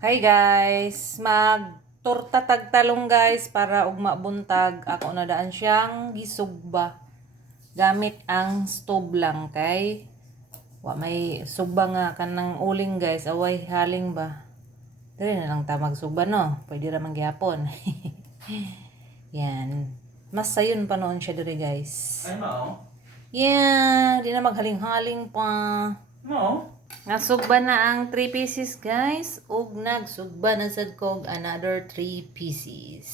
Hi guys, magtorta tagtalong guys para ugma buntag ako na daan siyang gisugba gamit ang stove lang kay wa may sugba nga kanang uling guys away haling ba dili na lang ta magsugba no pwede ra man gyapon. Yan, mas sayon pa noon siya diri guys. Ay, mao? Yeah, di na maghaling-haling pa. Mao? Nasugba na ang 3 pieces guys ug nagsugba na sad kog another 3 pieces.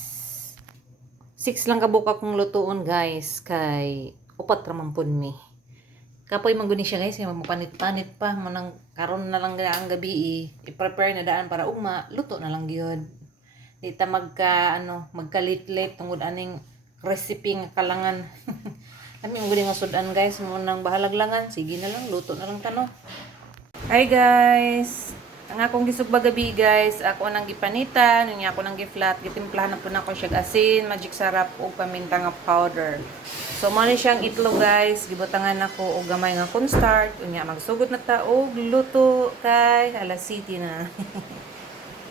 6 lang kabuka kong lutuon guys kay upat ra man pud mi. Kapoy man guni siya guys kay mapanit-panit pa manang karon na lang ang gabi i-prepare na daan para ugma luto na lang gyud. Di ta magkalit-lit tungod aning recipe nga kalangan. Kami mo guni nga sudan guys mo nang bahalaglangan sige na lang luto na lang tano. Hi guys! Ang akong gisugba gabi guys, ako nang gipanitan, yung ako nang giflat, gitimplahan na po na ko siya asin, magic sarap o paminta nga powder. So mo siyang itlog guys, gibutangan ako og gamay nga cornstarch, unya magsugod na ta og luto kay alas 7 na.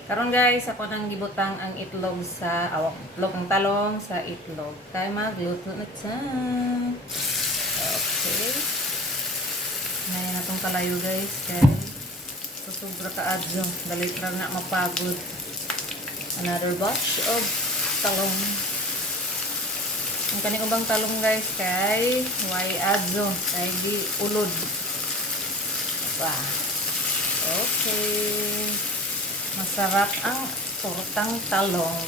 Karon guys, ako nang gibutang ang itlog sa itlog ng talong sa itlog. Kay magluto na ta. Okay. Ngayon na itong kalayo guys kay susubra ka adyo dalit ra na mapagod. Another batch of talong. Ang kaniko bang talong guys kay way adyo kay di ulod pa. Okay, masarap ang tortang talong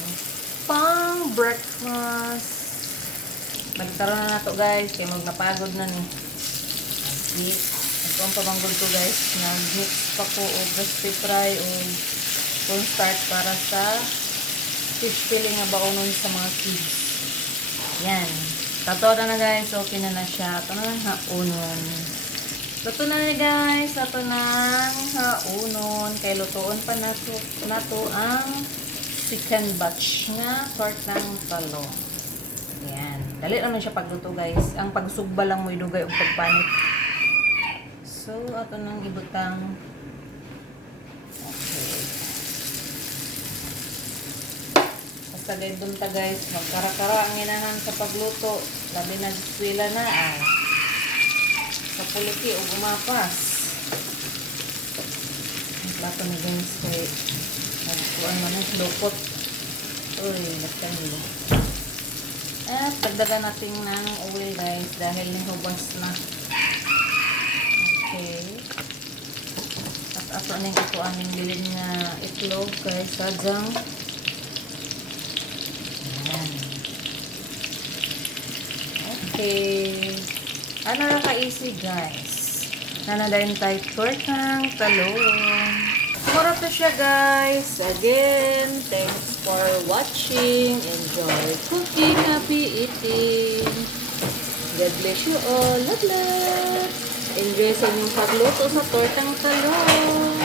pang breakfast. Magkaroon na to guys kay napagod na ni. Ang pamanggol ko guys, nag-mix pa ko o crispy fry o cornstarch para sa fish filling nga baonon sa mga kids. Yan. Tato na guys, okay na siya. Ito na haunon. Luto na guys, ito na haunon. Kay lutoon pa na to ang second batch nga tortang talong. Yan. Dali naman siya pagluto guys. Ang pagsugba lang mo idugay o pagpanit. So, ato nang ibutang. Okay. Basta guys, bunta guys, magkara-kara ang inahan sa pagluto. Labi na diswila na ay. Sa puliki o gumapas. Ang plato na guys kay nagkuhan man ang lukot. Uy, nagkanilo. At dagdagan natin ng oil guys dahil nahubas na. Okay. At ato na ito aming bilin nga itlog kay sadyang. Ayan. Okay. Ano na ka-easy guys. Nanadayin tayo tortang talong. Siguro to siya guys. Again, thanks for watching. Enjoy cooking. Happy eating. God bless you all. Love, love. Enjoy sa inyong pagluto sa tortang talong.